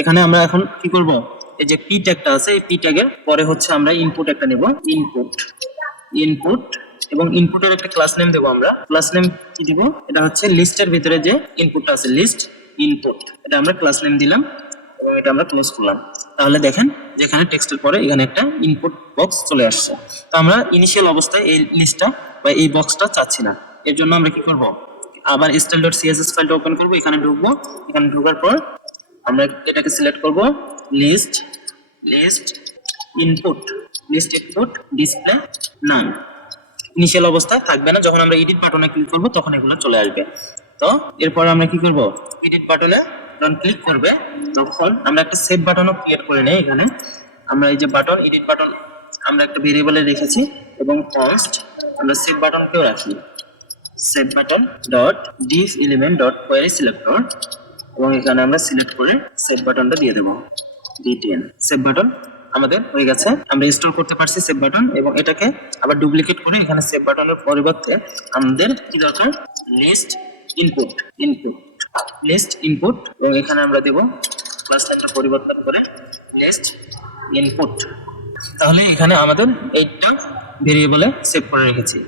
এখানে আমরা এখন কি করব, এই যে পি ট্যাগটা আছে এই পি ট্যাগের পরে হচ্ছে আমরা ইনপুট একটা নেব, ইনপুট এবং ইনপুটের একটা ক্লাস নেম দেবো আমরা। ক্লাস নেম কি দিব, এটা হচ্ছে লিস্টের ভিতরে যে ইনপুটটা আছে লিস্ট ইনপুট, এটা আমরা ক্লাস নেম দিলাম এবং এটা আমরা ক্লোজ করলাম। তাহলে দেখেন যেখানে টেক্সটের পরে এখানে একটা ইনপুট বক্স চলে আসছে। তো আমরা ইনিশিয়াল অবস্থায় এই লিস্টটা বা এই বক্সটা চাচ্ছি না, এর জন্য আমরা কি করব, আবার style.css ফাইলটা ওপেন করব, এখানে ঢুকবো, এখানে ঢোকার পর আমরা এটাকে সিলেক্ট করব list input display none. Initial অবস্থায় থাকবে না, যখন আমরা এডিট বাটনে ক্লিক করব তখন এগুলো চলে আসবে। তো এরপর আমরা কি করব, এডিট বাটনে যখন ক্লিক করবে তখন আমরা একটা সেভ বাটনও ক্রিয়েট করে নেই। এখানে আমরা এই যে বাটন এডিট বাটন আমরা একটা ভেরিয়েবলে রেখেছি এবং কনস্ট আমরা সেভ বাটনকেও রাখি, save button dot div element dot query selector এবং এখানে আমরা সিলেক্ট করে সেভ বাটনটা দিয়ে দেবো d10। সেভ বাটন আমাদের হয়ে গেছে, আমরা ইনস্টল করতে পারছি সেভ বাটন। এবং এটাকে আবার ডুপ্লিকেট করে এখানে সেভ বাটনের পরিবর্তে আমাদের কি দরকার, লিস্ট ইনপুট এবং এখানে আমরা দেব ক্লাস নেমটা পরিবর্তন করে লিস্ট ইনপুট। তাহলে এখানে আমাদের এইটা ভেরিয়েবলে সেভ করে রেখেছি।